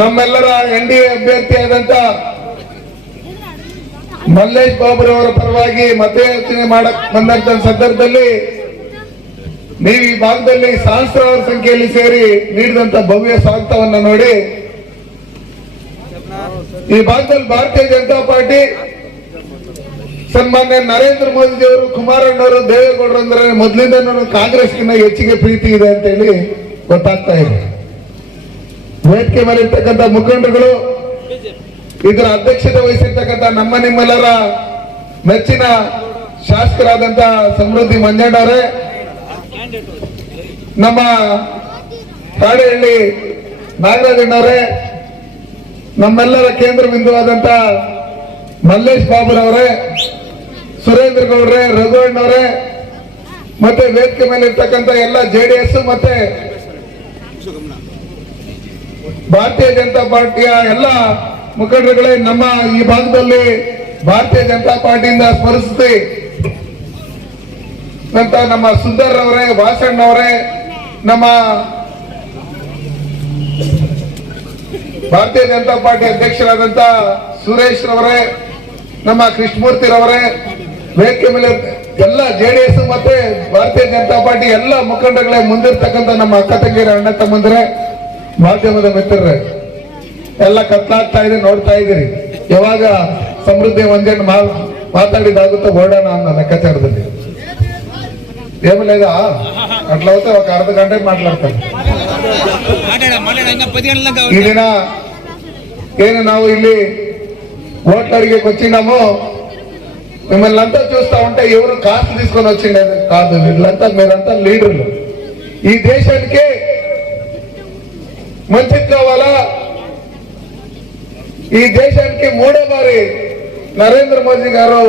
ನಮ್ಮೆಲ್ಲರ NDA ಅಭ್ಯರ್ಥಿಯಾದಂತ ಮಲ್ಲೇಶ್ ಬಾಬುರವರ ಪರವಾಗಿ ಮತಯಾಚನೆ ಮಾಡಕ್ ಬಂದಂತ ಸಂದರ್ಭದಲ್ಲಿ ನೀವು ಈ ಭಾಗದಲ್ಲಿ ಸಹಸ್ರಾರು ಸಂಖ್ಯೆಯಲ್ಲಿ ಸೇರಿ ನೀಡಿದಂತ ಭವ್ಯ ಸ್ವಾಗತವನ್ನ ನೋಡಿ ಈ ಭಾಗದಲ್ಲಿ ಭಾರತೀಯ ಜನತಾ ಪಾರ್ಟಿ ಸನ್ಮಾನ್ಯ ನರೇಂದ್ರ ಮೋದಿಜಿಯವರು, ಕುಮಾರಣ್ಣವರು, ದೇವೇಗೌಡರು ಅಂದ್ರೆ ಮೊದಲಿಂದ ಕಾಂಗ್ರೆಸ್ಗಿನ್ನ ಹೆಚ್ಚಿಗೆ ಪ್ರೀತಿ ಇದೆ ಅಂತ ಹೇಳಿ ಗೊತ್ತಾಗ್ತಾ ಇದೆ. ವೇದಿಕೆ ಮೇಲೆ ಇರ್ತಕ್ಕಂಥ ಮುಖಂಡರುಗಳು, ಇದರ ಅಧ್ಯಕ್ಷತೆ ವಹಿಸಿರ್ತಕ್ಕಂಥ ನಮ್ಮ ನಿಮ್ಮೆಲ್ಲರ ಮೆಚ್ಚಿನ ಶಾಸಕರಾದಂತ ಸಮೃದ್ಧಿ ಮಂಜಣ್ಣವರೇ, ನಮ್ಮ ಕಾಡೇಹಳ್ಳಿ ನಾಗರಾಜಣ್ಣವರೇ, ನಮ್ಮೆಲ್ಲರ ಕೇಂದ್ರ ಬಿಂದುವಾದಂತ ಮಲ್ಲೇಶ್ ಬಾಬುರವರೇ, ಸುರೇಂದ್ರ ಗೌಡ್ರೆ, ರಘುವಣ್ಣವರೇ, ಮತ್ತೆ ವೇದಿಕೆ ಮೇಲೆ ಇರ್ತಕ್ಕಂಥ ಎಲ್ಲ JDS ಮತ್ತೆ ಭಾರತೀಯ ಜನತಾ ಪಾರ್ಟಿಯ ಎಲ್ಲ ಮುಖಂಡರುಗಳೇ, ನಮ್ಮ ಈ ಭಾಗದಲ್ಲಿ ಭಾರತೀಯ ಜನತಾ ಪಾರ್ಟಿಯಿಂದ ಸ್ಪರ್ಧಿಸಿ ಅಂತ ನಮ್ಮ ಸುಂದರ್ ಅವರೇ, ವಾಸಣ್ಣವರೇ, ನಮ್ಮ ಭಾರತೀಯ ಜನತಾ ಪಾರ್ಟಿ ಅಧ್ಯಕ್ಷರಾದಂತ ಸುರೇಶ್ ರವರೇ, ನಮ್ಮ ಕೃಷ್ಣಮೂರ್ತಿ ರವರೇ, ವೇದಿಕೆ ಮೇಲೆ ಎಲ್ಲ JDS ಮತ್ತೆ ಭಾರತೀಯ ಜನತಾ ಪಾರ್ಟಿ ಎಲ್ಲ ಮುಖಂಡರುಗಳೇ, ಮುಂದಿರ್ತಕ್ಕಂಥ ನಮ್ಮ ಅಕ್ಕ ತಂಗಿಯರ, ಅಣ್ಣ ತಮ್ಮಂದ್ರೆ, ಮಾಧ್ಯಮದ ಮಿತ್ರರೇ, ಎಲ್ಲ ಕತ್ಲಾಗ್ತಾ ಇದೆ, ನೋಡ್ತಾ ಇದ್ದೀರಿ. ಯಾವಾಗ ಸಮೃದ್ಧಿ ಮಂಜಣ್ಣ ಮಾತಾಡಿದಾಗುತ್ತೋ ಓಡೋಣ ಅನ್ನೋ ಲೆಕ್ಕಾಚಾರದಲ್ಲಿ ಏಮಲ್ಲ ಇದ ಅಟ್ಲ ಹೋಗ್ತಾ ఒక అర్ధ గంట మాట్లాడతాను. ఈ ದಿನ ಏನು ನಾವು ಇಲ್ಲಿ ఓట్ల అడిగేకి వచ్చినామో, మిమ్మల్ని అంతా చూస్తా ఉంటే ఎవరు కాసు తీసుకొని వచ్చిండేది కాదు. వీళ్ళంతా మీరంతా లీడర్లు. ఈ దేశానికి మంచిది కావాలా, ఈ దేశానికి మూడోసారి నరేంద్ర మోదీ గారు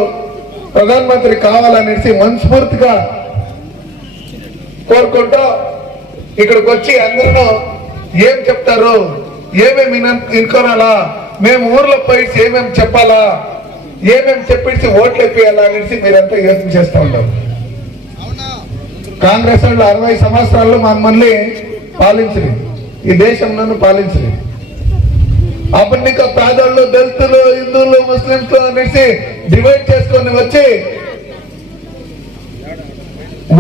ప్రధానమంత్రి కావాలనేసి మనస్ఫూర్తిగా కోరుకుంటూ ఇక్కడికి వచ్చి అందరూ ఏం చెప్తారు, ఏమేమి వినుకోనాలా, మేము ఊర్లో పోయి ఏమేమి చెప్పాలా, ఏమేమి చెప్పించి ఓట్లు ఎప్పియాలా అనేసి మీరంతా యోచన చేస్తూ ఉంటారు. కాంగ్రెస్ వాళ్ళు 60 సంవత్సరాలు మమ్మల్ని పాలించరు, ఈ దేశంలో పాలించరు. అప్పుడు ఇంకా పేదోళ్ళు, దళితులు, హిందువులు, ముస్లింస్ అనేసి డివైడ్ చేసుకొని వచ్చి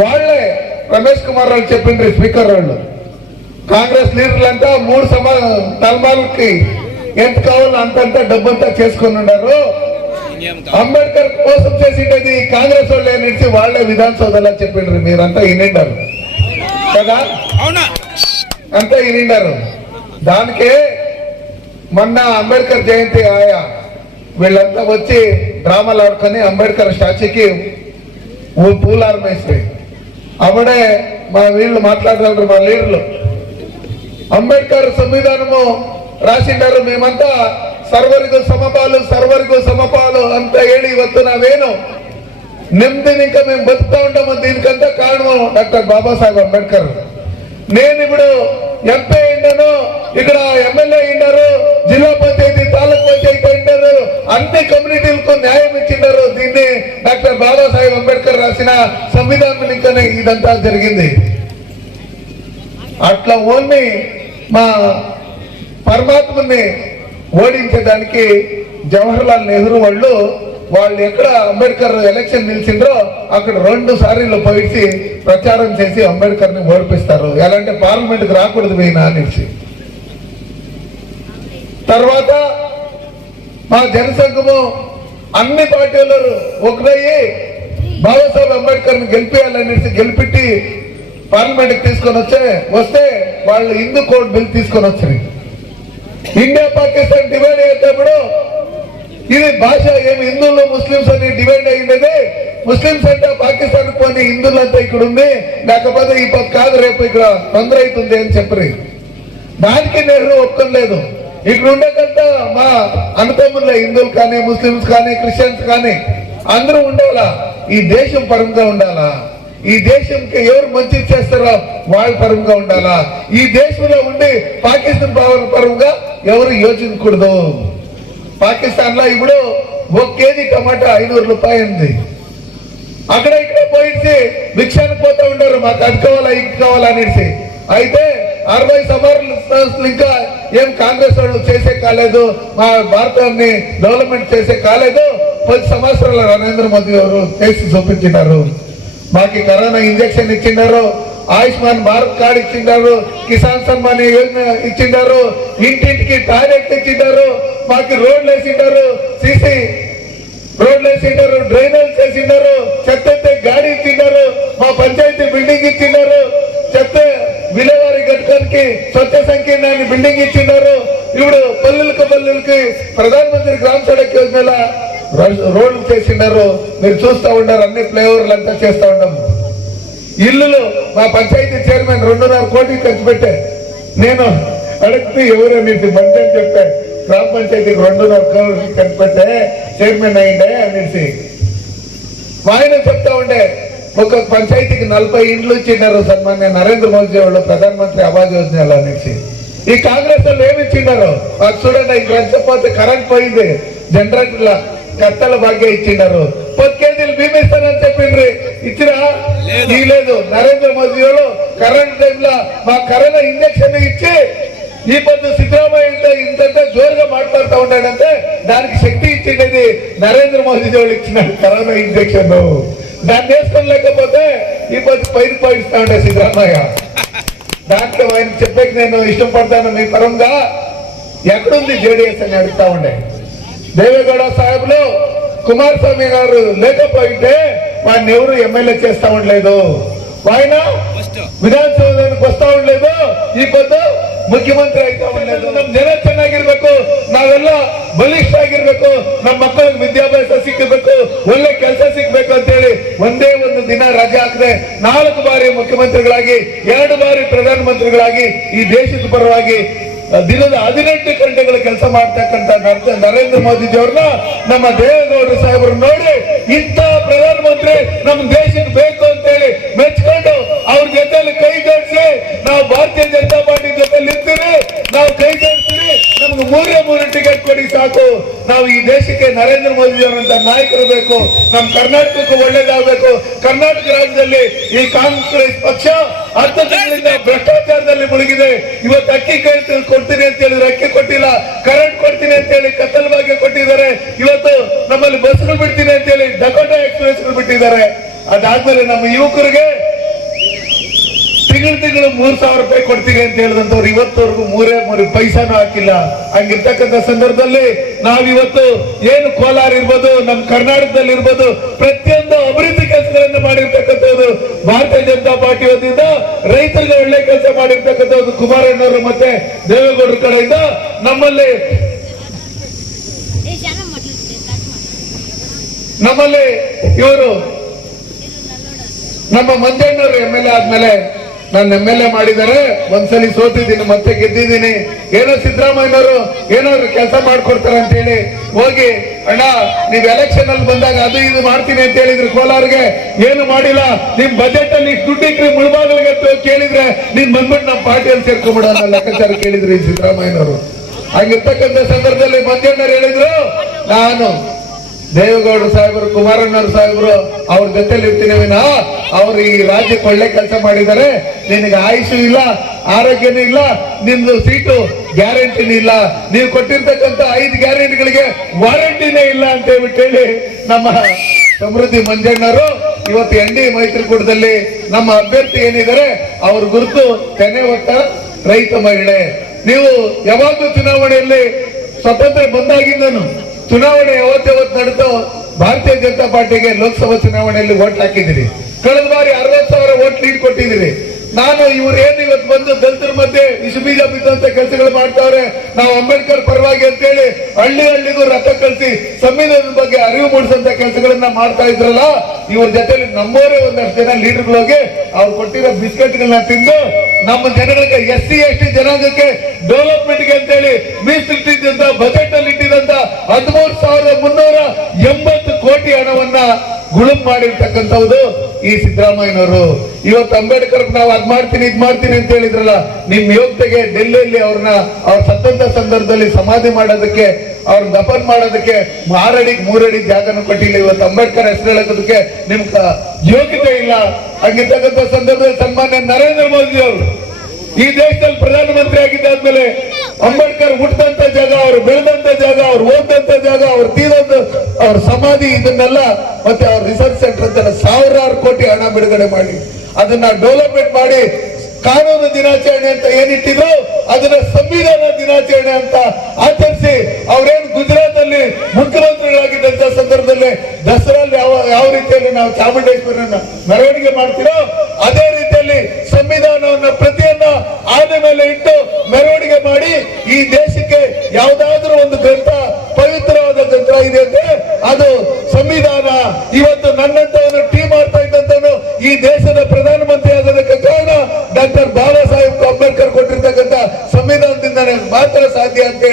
వాళ్ళే రమేష్ కుమార్ వాళ్ళు చెప్పిండ్రు, స్పీకర్ వాళ్ళు, కాంగ్రెస్ లీడర్లంతా 3 తలమాలకి ఎంత కావాలో అంతంతా డబ్బంతా చేసుకుని ఉన్నారు. అంబేద్కర్ కోసం చేసిండేది కాంగ్రెస్ వాళ్ళే అనేసి వాళ్ళే విధానసౌధలో చెప్పిండ్రు. మీరంతా వినిండారు కదా, అంతా వినిండారు. దానికే మొన్న అంబేద్కర్ జయంతి ఆయా వీళ్ళంతా వచ్చి డ్రామాలు ఆడుకొని అంబేద్కర్ స్టాచ్యూకి పూలారం వేసిపోయి అప్పుడే మా వీళ్ళు మాట్లాడగలరు, మా లీడర్లు. అంబేద్కర్ సంవిధానము రాసిండారు, మేమంతా ಸರ್ವರಿಗೂ ಸಮಪಾಲು ಅಂತ ಹೇಳಿ ಇವತ್ತು ನಾವೇನು ನೆಮ್ಮದಿನಿಂದ మేము బతుకుతా ఉంటాము. దీనికంతా కారణము డాక్టర్ బాబాసాహెబ్ అంబేద్కర్. నేను ఇప్పుడు ఎంపీ అయ్యాను, ఇక్కడ ఎమ్మెల్యే అయ్యారు, జిల్లా పంచాయతీ, తాలూకు పంచాయతీ అయ్యారు, అన్ని కమ్యూనిటీలకు న్యాయం ఇచ్చిండారు. దీన్ని డాక్టర్ బాబాసాహెబ్ అంబేద్కర్ రాసిన సంవిధానం ఇంకనే ఇదంతా జరిగింది. అట్లా ఓన్లీ మా పరమాత్మని ఓడించడానికి జవహర్లాల్ నెహ్రూ వాళ్ళు ఎక్కడ అంబేద్కర్ ఎలక్షన్ నిలిచిండ్రో అక్కడ 2 సార్లు పోయి ప్రచారం చేసి అంబేద్కర్ ని ఓడిపిస్తారు. ఎలాంటి పార్లమెంట్ కి రాకూడదు పోయినా అనేసి. తర్వాత మా జనసంఘము అన్ని పార్టీలు ఒకరయ్యి బాబాసాహెబ్ అంబేద్కర్ ని గెలిపించాలనేసి గెలిపెట్టి పార్లమెంట్ కి తీసుకొని వస్తే వాళ్ళు హిందూ కోడ్ బిల్ తీసుకొని వచ్చారు. ఇండియా పాకిస్తాన్ డివైడ్ అయ్యేటప్పుడు ఇది భాష ఏమి హిందువులు ముస్లింస్ అని డివైడ్ అయ్యింది. ముస్లింస్ అంటే పాకిస్తాన్ పోనీ హిందువులంతా ఇక్కడ ఉంది, లేకపోతే ఈ పక్క కాదు, రేపు ఇక్కడ తొందర అవుతుంది అని చెప్పరు. దానికి నెహ్రూ ఒప్పుకోలేదు. ఇక్కడ ఉండేకంతా మా అనుతమ్ముల హిందువులు కానీ, ముస్లింస్ కానీ, క్రిస్టియన్స్ కానీ అందరూ ఉండాలా, ఈ దేశం పరంగా ఉండాలా, ఈ దేశంకి ఎవరు మంచి చేస్తారో వాళ్ళు పరంగా ఉండాలా, ఈ దేశంలో ఉండి పాకిస్తాన్ పరంగా ఎవరు యోచించకూడదు. పాకిస్తాన్ లో ఇప్పుడు 1 కేజీ టమాటా 500 రూపాయలు ఉంది. అక్కడ ఇక్కడ పోయి భిక్షానికి పోతా ఉంటారు, మాకు అది కావాలా ఇది కావాలా అనేసి. అయితే 60 సంవత్సరాలు ఇంకా ఏం కాంగ్రెస్ వాళ్ళు చేసే కాలేదు, మా భారతాన్ని డెవలప్మెంట్ చేసే కాలేదు. 10 సంవత్సరాలు నరేంద్ర మోదీ గారు చేసి చూపించినారు. మాకు కరోనా ఇంజక్షన్ ఇచ్చినారు, ఆయుష్మాన్ భారత్ కార్డు ఇచ్చిండారు, కిసాన్ సమ్మాన్ యోజన ఇచ్చిండారు, ఇంటింటికి టాయిలెట్ ఇచ్చిండారు, మాకు రోడ్లు వేసిండారు, సీసీ రోడ్లు వేసిండారు, డ్రైనేజ్ వేసిండారు, చెత్త గాడి ఇచ్చిండారు, మా పంచాయతీ బిల్డింగ్ ఇచ్చిండారు, చెత్త విలేవారి ఘటకానికి స్వచ్ఛ సంకీర్ణాన్ని బిల్డింగ్ ఇచ్చిండారు. ఇప్పుడు పల్లెలకి ప్రధానమంత్రి గ్రామ సడక్ యోజన రోడ్లు చేసిండారు. మీరు చూస్తూ ఉండారు, అన్ని ఫ్లైఓవర్లు అంతా చేస్తూ ఉన్నాము. ఇల్లులు మా పంచాయతీ చైర్మన్ 2.5 కోట్లు ఖర్చు పెట్టే. నేను అడిగితే ఎవరు నీకు మంచి అని చెప్పే, గ్రామ పంచాయతీకి 2.5 కోట్లు ఖర్చు పెట్టే చైర్మన్ అయిండే అనేసి ఆయన చెప్తా ఉండే. ఒక పంచాయతీకి 40 ఇండ్లు ఇచ్చినారు సన్మాన్య నరేంద్ర మోదీ వాళ్ళు ప్రధానమంత్రి ఆవాస్ యోజన అనేసి. ఈ కాంగ్రెస్ వాళ్ళు ఏమి ఇచ్చినారు మాకు చూడండి. ఇక్కడ చెప్పకపోతే కరెంట్ పోయింది, జనరేటర్ల కట్టల భాగ్య ఇచ్చినారు, 10 కేజీలు బియ్యం ఇస్తానని చెప్పిండ్రి, ఇచ్చినా లేదు. నరేంద్ర మోదీ వాళ్ళు కరెంట్ టైంలో మా కరోనా ఇంజక్షన్ ఇచ్చి ఈ పొద్దు సిద్ధరామయ్య ఇంత జోరుగా మాట్లాడుతూ ఉన్నాడంటే దానికి శక్తి ఇచ్చిండేది నరేంద్ర మోదీ వాళ్ళు ఇచ్చిన కరోనా ఇంజక్షన్. దాన్ని వేసుకోలేకపోతే ఈ పొద్దు పైన పోయిస్తా ఉండే సిద్ధరామయ్య. దాంట్లో ఆయన చెప్పేకి నేను ఇష్టపడతాను. మీ పరంగా ఎక్కడుంది జేడీఎస్ అని అడుగుతా ఉండే. దేవేగౌడ సాహెబ్లో కుమారస్వామి గారు లేకపోయింటే వాడిని ఎవరు ఎమ్మెల్యే చేస్తా ఉండలేదు, ఆయన ವಿಧಾನಸೌಧಕ್ಕೆ ವಸ್ತಾ ఉండలేదు, ಈ ಬಂದು ಮುಖ್ಯಮಂತ್ರಿ ಆಯ್ತಾ ఉండలేదు. ನಮ್ ಜನ ಚೆನ್ನಾಗಿರ್ಬೇಕು, ನಾವೆಲ್ಲ ಬಲಿಷ್ಠ ಆಗಿರ್ಬೇಕು, ನಮ್ಮ ಮಕ್ಕಳಿಗೆ ವಿದ್ಯಾಭ್ಯಾಸ ಸಿಕ್ಕಬೇಕು, ಒಳ್ಳೆ ಕೆಲಸ ಸಿಗ್ಬೇಕು ಅಂತ ಹೇಳಿ ಒಂದೇ ಒಂದು ದಿನ ರಜೆ ಹಾಕದೆ 4 ಬಾರಿ ಮುಖ್ಯಮಂತ್ರಿಗಳಾಗಿ 2 ಬಾರಿ ಪ್ರಧಾನಮಂತ್ರಿಗಳಾಗಿ ಈ ದೇಶದ ಪರವಾಗಿ ದಿನದ 18 ಗಂಟೆಗಳ ಕೆಲಸ ಮಾಡ್ತಕ್ಕಂಥ ನರೇಂದ್ರ ಮೋದಿಜಿಯವ್ರನ್ನ ನಮ್ಮ ದೇವೇಗೌಡರು ಸಾಹೇಬರು ನೋಡಿ ಇಂಥ ಪ್ರಧಾನಮಂತ್ರಿ ನಮ್ಮ ದೇಶಕ್ಕೆ ಬೇಕು ಅಂತ ಹೇಳಿ ಮೆಚ್ಕೊಂಡು ಅವ್ರ ಜೊತೆಲಿ ಕೈ ಜೋಡಿಸಿ ನಾವು ಭಾರತೀಯ ಜನತಾ ಪಾರ್ಟಿ ಜೊತೆ ನಿಂತೀರಿ, ನಾವು ಕೈ ಜೋಡಿಸ್ತೀರಿ, ನಮ್ಗೆ 3 ಟಿಕೆಟ್ ಕೊಡಿ ಸಾಕು. ನಾವು ಈ ದೇಶಕ್ಕೆ ನರೇಂದ್ರ ಮೋದಿಜಿಯವರಂತ ನಾಯಕರು ಬೇಕು, ನಮ್ಮ ಕರ್ನಾಟಕಕ್ಕೂ ಒಳ್ಳೇದಾಗಬೇಕು. ಕರ್ನಾಟಕ ರಾಜ್ಯದಲ್ಲಿ ಈ ಕಾಂಗ್ರೆಸ್ ಪಕ್ಷ 10 ತಿಂಗಳಿಂದ ಭ್ರಷ್ಟಾಚಾರದಲ್ಲಿ ಮುಳುಗಿದೆ. ಇವತ್ತು ಅಕ್ಕಿ ಕೊಡ್ತೀನಿ ಅಂತ ಹೇಳಿದ್ರೆ ಅಕ್ಕಿ ಕೊಟ್ಟಿಲ್ಲ, ಕರೆಂಟ್ ಕೊಡ್ತೀನಿ ಅಂತ ಹೇಳಿ ಕತ್ತಲ ಭಾಗ್ಯ ಕೊಟ್ಟಿದ್ದಾರೆ. ಇವತ್ತು ನಮ್ಮಲ್ಲಿ ಬಸ್ಗಳು ಬಿಡ್ತೀನಿ ಅಂತ ಹೇಳಿ ಡಕೋಟಾ ಎಕ್ಸ್ಪ್ರೆಸ್ ಬಿಟ್ಟಿದ್ದಾರೆ. ಅದಾದ್ಮೇಲೆ ನಮ್ಮ ಯುವಕರಿಗೆ ತಿಂಗಳು 3,000 ರೂಪಾಯಿ ಕೊಡ್ತೀನಿ ಅಂತ ಹೇಳಿದಂತವ್ರು ಇವತ್ತವರೆಗೂ 3 ಪೈಸಾನು ಹಾಕಿಲ್ಲ. ಹಂಗಿರ್ತಕ್ಕಂಥ ಸಂದರ್ಭದಲ್ಲಿ ನಾವಿವತ್ತು ಏನು ಕೋಲಾರ ಇರ್ಬೋದು, ನಮ್ಮ ಕರ್ನಾಟಕದಲ್ಲಿ ಇರ್ಬೋದು, ಪ್ರತಿಯೊಂದು ಅಭಿವೃದ್ಧಿ ಕೆಲಸಗಳನ್ನು ಮಾಡಿರ್ತಕ್ಕಂಥದ್ದು ಭಾರತೀಯ ಜನತಾ ಪಾರ್ಟಿ ವತಿಯಿಂದ, ರೈತರಿಗೆ ಒಳ್ಳೆ ಕೆಲಸ ಮಾಡಿರ್ತಕ್ಕಂಥದ್ದು ಕುಮಾರಣ್ಣವರು ಮತ್ತೆ ದೇವೇಗೌಡರ ಕಡೆಯಿಂದ. ನಮ್ಮಲ್ಲಿ ಇವರು ನಮ್ಮ ಮಂಜಣ್ಣವರು MLA ಆದ್ಮೇಲೆ ನಾನು MLA ಮಾಡಿದ್ದಾರೆ. ಒಂದ್ಸಲಿ ಸೋತಿದ್ದೀನಿ, ಮತ್ತೆ ಗೆದ್ದಿದ್ದೀನಿ. ಏನೋ ಸಿದ್ದರಾಮಯ್ಯನವರು ಏನಾದ್ರು ಕೆಲಸ ಮಾಡ್ಕೊಡ್ತಾರೆ ಅಂತ ಹೇಳಿ ಹೋಗಿ, ಅಣ್ಣ ನೀವ್ ಎಲೆಕ್ಷನ್ ಅಲ್ಲಿ ಬಂದಾಗ ಅದು ಇದು ಮಾಡ್ತೀನಿ ಅಂತ ಹೇಳಿದ್ರು, ಕೋಲಾರ್ಗೆ ಏನು ಮಾಡಿಲ್ಲ. ನಿಮ್ ಬಜೆಟ್ ಅಲ್ಲಿ ದುಡ್ಡಿಕ್ರಿ ಮುಳಬಾಗಿಲಿಗೆ ಕೇಳಿದ್ರೆ ನೀನ್ ಬಂದ್ಬಿಟ್ಟು ನಮ್ಮ ಪಾರ್ಟಿಯಲ್ಲಿ ಸೇರ್ಕೊಂಡ್ಬಿಡ ಅನ್ನೋ ಲೆಕ್ಕಾಚಾರ ಕೇಳಿದ್ರು ಈ ಸಿದ್ದರಾಮಯ್ಯನವರು. ಹಂಗಿರ್ತಕ್ಕಂಥ ಸಂದರ್ಭದಲ್ಲಿ ಮಂಜಣ್ಣರು ಹೇಳಿದ್ರು, ನಾನು ದೇವೇಗೌಡರು ಸಾಹೇಬರು, ಕುಮಾರಣ್ಣವ್ರ ಸಾಹೇಬರು ಅವ್ರ ಜೊತೆಲಿ ಇರ್ತೀನಿ ವಿನಃ ಅವ್ರು ಈ ರಾಜ್ಯಕ್ಕೆ ಒಳ್ಳೆ ಕೆಲಸ ಮಾಡಿದ್ದಾರೆ, ನಿನಗೆ ಆಯುಷು ಇಲ್ಲ, ಆರೋಗ್ಯನೂ ಇಲ್ಲ, ನಿಮ್ದು ಸೀಟು ಗ್ಯಾರಂಟಿನೂ ಇಲ್ಲ, ನೀವು ಕೊಟ್ಟಿರ್ತಕ್ಕಂಥ 5 ಗ್ಯಾರಂಟಿಗಳಿಗೆ ವಾರಂಟಿನೇ ಇಲ್ಲ ಅಂತ ಹೇಳ್ಬಿಟ್ಟು ಹೇಳಿ ನಮ್ಮ ಸಮೃದ್ಧಿ ಮಂಜಣ್ಣರು ಇವತ್ತು NDA ಮೈತ್ರಿಕೂಟದಲ್ಲಿ ನಮ್ಮ ಅಭ್ಯರ್ಥಿ ಏನಿದ್ದಾರೆ ಅವ್ರ ಗುರುತು ತೆನೆ ಹೊತ್ತ ರೈತ ಮಹಿಳೆ. ನೀವು ಯಾವಾಗಲೂ ಚುನಾವಣೆಯಲ್ಲಿ ಸ್ವತಂತ್ರ ಬಂದಾಗಿಂದನು ಚುನಾವಣೆ ಯಾವತ್ತು ನಡೀತೋ ಭಾರತೀಯ ಜನತಾ ಪಾರ್ಟಿಗೆ ಲೋಕಸಭಾ ಚುನಾವಣೆಯಲ್ಲಿ ಓಟ್ ಹಾಕಿದಿರಿ. ಕಳೆದ ಬಾರಿ 60,000 ಓಟ್ ಲೀಡ್ ಕೊಟ್ಟಿದ್ದೀರಿ. ನಾನು ಇವ್ರು ಏನು ಇವತ್ತು ಬಂದು ದಲಿತರ ಮಧ್ಯೆ ವಿಷ ಬೀಜ ಬಿದ್ದಂತ ಕೆಲಸಗಳು ಮಾಡ್ತಾವ್ರೆ, ನಾವು ಅಂಬೇಡ್ಕರ್ ಪರವಾಗಿ ಅಂತೇಳಿ ಹಳ್ಳಿಗೂ ರಥ ಕಳಿಸಿ ಸಂವಿಧಾನದ ಬಗ್ಗೆ ಅರಿವು ಮೂಡಿಸಂತ ಕೆಲಸಗಳನ್ನ ಮಾಡ್ತಾ ಇದ್ರಲ್ಲ, ಇವ್ರ ಜೊತೆಲಿ ನಮ್ಮವರೇ ಒಂದಷ್ಟು ಜನ ಲೀಡರ್ಗಳಿಗೆ ಅವ್ರು ಕೊಟ್ಟಿರೋ ಬಿಸ್ಕೆಟ್ಗಳನ್ನ ತಿಂದು ನಮ್ಮ ಜನಗಳಿಗೆ SC ST ಜನಾಂಗಕ್ಕೆ ಡೆವಲಪ್ಮೆಂಟ್ಗೆ ಅಂತೇಳಿ ಮೀಸಲಿಟ್ಟಿದ್ದಂತ ಬಜೆಟ್ ಅಲ್ಲಿ ಇಟ್ಟಿದಂತ 13,380 ಕೋಟಿ ಹಣವನ್ನ ಗುಳುಂ ಮಾಡಿರ್ತಕ್ಕಂಥದ್ದು ಈ ಸಿದ್ದರಾಮಯ್ಯನವರು. ಇವತ್ತು ಅಂಬೇಡ್ಕರ್ ನಾವು ಅದ್ ಮಾಡ್ತೀನಿ ಇದ್ ಮಾಡ್ತೀನಿ ಅಂತ ಹೇಳಿದ್ರಲ್ಲ, ನಿಮ್ ಯೋಗ್ಯತೆಗೆ ಡೆಲ್ಲಿಯಲ್ಲಿ ಅವ್ರ ಸತ್ತಂತ ಸಂದರ್ಭದಲ್ಲಿ ಸಮಾಧಿ ಮಾಡೋದಕ್ಕೆ, ಅವ್ರನ್ನ ದಫನ್ ಮಾಡೋದಕ್ಕೆ 6 ಅಡಿ 3 ಅಡಿ ಜಾಗನ ಕೊಟ್ಟಿಲ್ಲ. ಇವತ್ತು ಅಂಬೇಡ್ಕರ್ ಹೆಸರು ಹೇಳೋದಕ್ಕೆ ನಿಮ್ಗೆ ಯೋಗ್ಯತೆ ಇಲ್ಲ. ಹಂಗಿರ್ತಕ್ಕಂಥ ಸಂದರ್ಭದಲ್ಲಿ ಸನ್ಮಾನ್ಯ ನರೇಂದ್ರ ಮೋದಿ ಅವರು ಈ ದೇಶದಲ್ಲಿ ಪ್ರಧಾನಮಂತ್ರಿ ಆಗಿದ್ದಾದ್ಮೇಲೆ ಅಂಬೇಡ್ಕರ್ ಹುಟ್ಟಿದಂತ ಜಾಗ, ಅವ್ರು ಬೆಳೆದಂತ ಜಾಗ, ಅವ್ರು ಓದಂತ ಜಾಗ, ಅವ್ರು ತೀರಂತ ಅವ್ರ ಸಮಾಧಿ, ಇದನ್ನೆಲ್ಲ ಮತ್ತೆ ಅವ್ರ ರಿಸರ್ಚ್ ಸೆಂಟರ್ ಅಂತ ಸಾವಿರಾರು ಕೋಟಿ ಹಣ ಬಿಡುಗಡೆ ಮಾಡಿ ಅದನ್ನ ಡೆವಲಪ್ಮೆಂಟ್ ಮಾಡಿ ಕಾನೂನು ದಿನಾಚರಣೆ ಅಂತ ಏನಿಟ್ಟಿದ್ರು ಅದನ್ನ ಸಂವಿಧಾನ ದಿನಾಚರಣೆ ಅಂತ ಆಚರಿಸಿ ಅವ್ರೇನು ಗುಜರಾತ್ ಅಲ್ಲಿ ಮುಖ್ಯಮಂತ್ರಿಗಳಾಗಿದ್ದಂತ ಸಂದರ್ಭದಲ್ಲಿ ದಸರಲ್ಲಿ ಯಾವ ರೀತಿಯಲ್ಲಿ ನಾವು ಚಾಮುಂಡೇಶ್ವರಿಯನ್ನ ಮೆರವಣಿಗೆ ಮಾಡ್ತೀರೋ ಅದೇ ರೀತಿಯಲ್ಲಿ ಸಂವಿಧಾನವನ್ನ ಪ್ರತಿಯನ್ನ ಆನೆ ಮೇಲೆ ಇಟ್ಟು ಮೆರವಣಿಗೆ ಮಾಡಿ ಈ ದೇಶಕ್ಕೆ ಯಾವುದಾದ್ರೂ ಒಂದು ಗ್ರಂಥ, ಪವಿತ್ರವಾದ ಗ್ರಂಥ ಇದೆ ಅಂದ್ರೆ ಅದು ಸಂವಿಧಾನ. ಇವತ್ತು ನನ್ನಂತವನು ಟೀ ಮಾಡ್ತಾ ಇದ್ದಂತವನು ಈ ದೇಶದ ಪ್ರಧಾನಮಂತ್ರಿ ಆಗೋದಕ್ಕೆ ಕಾರಣ ಡಾಕ್ಟರ್ ಬಾಬಾ ಸಾಹೇಬ್ ಅಂಬೇಡ್ಕರ್ ಕೊಟ್ಟಿರ್ತಕ್ಕಂಥ ಸಂವಿಧಾನದಿಂದ ಮಾತ್ರ ಸಾಧ್ಯ ಅಂತ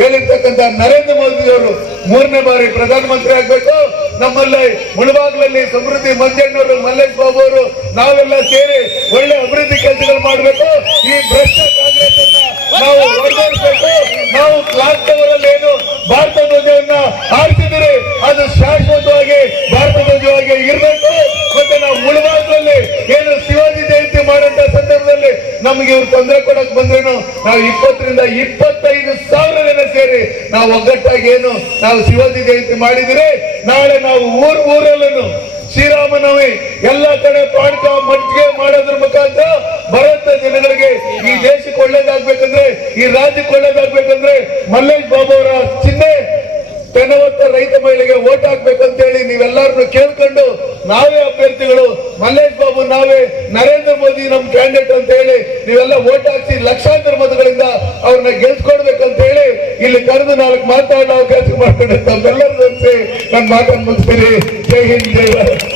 ಹೇಳಿರ್ತಕ್ಕಂಥ ನರೇಂದ್ರ ಮೋದಿ ಅವರು 3ನೇ ಬಾರಿ ಪ್ರಧಾನಮಂತ್ರಿ ಆಗ್ಬೇಕು. ನಮ್ಮಲ್ಲಿ ಮುಳಬಾಗ್ಲಲ್ಲಿ ಸಮೃದ್ಧಿ ಮಂಜಣ್ಣವರು, ಮಲ್ಲೇಶ್ ಬಾಬು ಅವರು ನಾವೆಲ್ಲ ಸೇರಿ ಒಳ್ಳೆ ಅಭಿವೃದ್ಧಿ ಕೆಲಸಗಳು ಮಾಡಬೇಕು. ಈ ಭ್ರಷ್ಟ ಕಾಂಗ್ರೆಸ್ ಅನ್ನ ನಾವು ಹೊರಡಿಸಬೇಕು. ನಾವು ಕ್ಲಾಸ್ ಟವರಲ್ಲಿ ಏನು ಭಾರತ ಧ್ವಜವನ್ನ ಹಾರಿಸಿದ್ರೆ ಅದು ಶಾಶ್ವತವಾಗಿ ಭಾರತ ಧ್ವಜವಾಗಿ ಇರಬೇಕು. ಮತ್ತೆ ನಾವು ಮುಳಬಾಗ್ಲಲ್ಲಿ ಏನು ಶಿವಾಜಿ ಜಯಂತಿ ಮಾಡುವಂತ ಸಂದರ್ಭದಲ್ಲಿ ನಮ್ಗೆ ಇವ್ರು ತೊಂದರೆ ಕೊಡಕ್ ಬಂದ್ರೇನು ನಾವು 20 ರಿಂದ 25,000 ಜನ ಸೇರಿ ನಾವು ಒಗ್ಗಟ್ಟಾಗಿ ಏನು ನಾವು ಶಿವಾಜಿ ಜಯಂತಿ ಮಾಡಿದ್ರೆ ನಾಳೆ ನಾವು ಊರಲ್ಲೂ ಶ್ರೀರಾಮನವಮಿ ಎಲ್ಲ ಕಡೆ ಪಾಡ್ಕ ಮಜ್ಜಿಗೆ ಮಾಡೋದ್ರ ಮುಖಾಂತರ ಬರುವಂತ ಜನಗಳಿಗೆ ಈ ದೇಶಕ್ಕೆ ಒಳ್ಳೇದಾಗ್ಬೇಕಂದ್ರೆ, ಈ ರಾಜ್ಯಕ್ಕೆ ಒಳ್ಳೇದಾಗ್ಬೇಕಂದ್ರೆ ಮಲ್ಲೇಶ್ ಬಾಬು ಅವರ ಚಿಹ್ನೆ ತೆನವತ್ತ ರೈತ ಮಹಿಳೆಗೆ ಓಟ್ ಹಾಕ್ಬೇಕಂತ ಹೇಳಿ ನೀವೆಲ್ಲರನ್ನು ಕೇಳ್ಕೊಂಡು ನಾವೇ ಅಭ್ಯರ್ಥಿಗಳು, ಮಲ್ಲೇಶ್ ಬಾಬು ನಾವೇ, ನರೇಂದ್ರ ಮೋದಿ ನಮ್ ಕ್ಯಾಂಡಿಡೇಟ್ ಅಂತ ಹೇಳಿ ನೀವೆಲ್ಲ ಓಟ್ ಹಾಕಿ ಲಕ್ಷಾಂತರ ಮತಗಳಿಂದ ಅವ್ರನ್ನ ಗೆಲ್ಸ್ಕೊಡ್ಬೇಕಂತ ಹೇಳಿ ಇಲ್ಲಿ ಕರೆದು 4 ಮಾತಾಡೋ ಅವಕಾಶ ಮಾಡ್ಕೊಂಡು ತಮ್ಮೆಲ್ಲರೂ ನನ್ನ ಮಾತನ್ನು ಮುಗಿಸ್ತೀನಿ. ಜೈ ಹಿಂದ್, ಜೈ ಭಾರತ್.